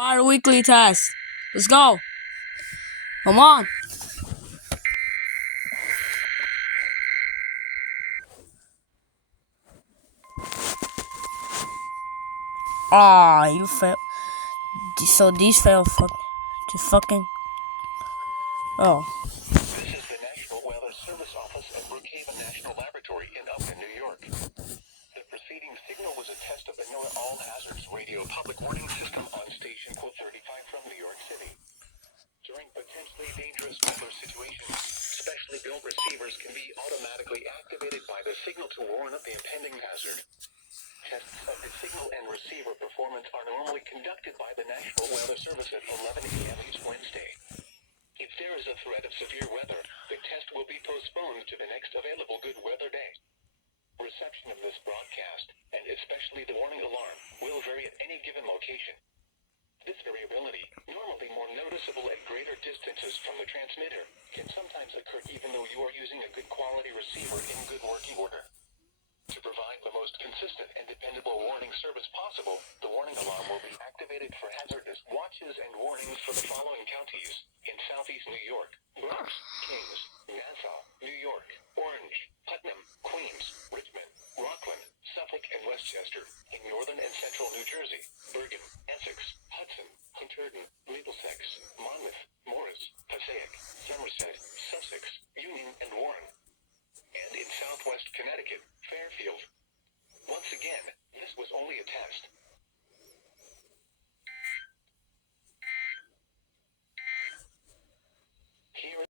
Our weekly test. Let's go. Come on. You failed. So these fail. Fucking. Oh. This is the National Weather Service Office at Brookhaven National Laboratory in Upton, New York. The preceding signal was a test of the NOAA All Hazards Radio Public Warning System on station KWO35 from New York City. During potentially dangerous weather situations, specially built receivers can be automatically activated by the signal to warn of the impending hazard. Tests of the signal and receiver performance are normally conducted by the National Weather Service at 11 a.m. each Wednesday. If there is a threat of severe weather, the test will be postponed to the next available good weather day. Reception of this broadcast, and especially the warning alarm, will vary at any given location. This variability, normally more noticeable at greater distances from the transmitter, can sometimes occur even though you are using a good quality receiver in good working order. To provide the most consistent and dependable warning service possible, the warning alarm will be activated for hazardous watches and warnings for the following counties in Southeast New York: Bronx, Kings, Nassau, New York, Orange, Putnam, Queens, Richmond, Rockland, Suffolk, and Westchester. In Northern and Central New Jersey: Bergen, Essex, Hudson, Hunterdon, Middlesex, Monmouth, Morris, Passaic, Somerset, Sussex, Union, and Warren. And in Southwest Connecticut, Fairfield. Once again, this was only a test.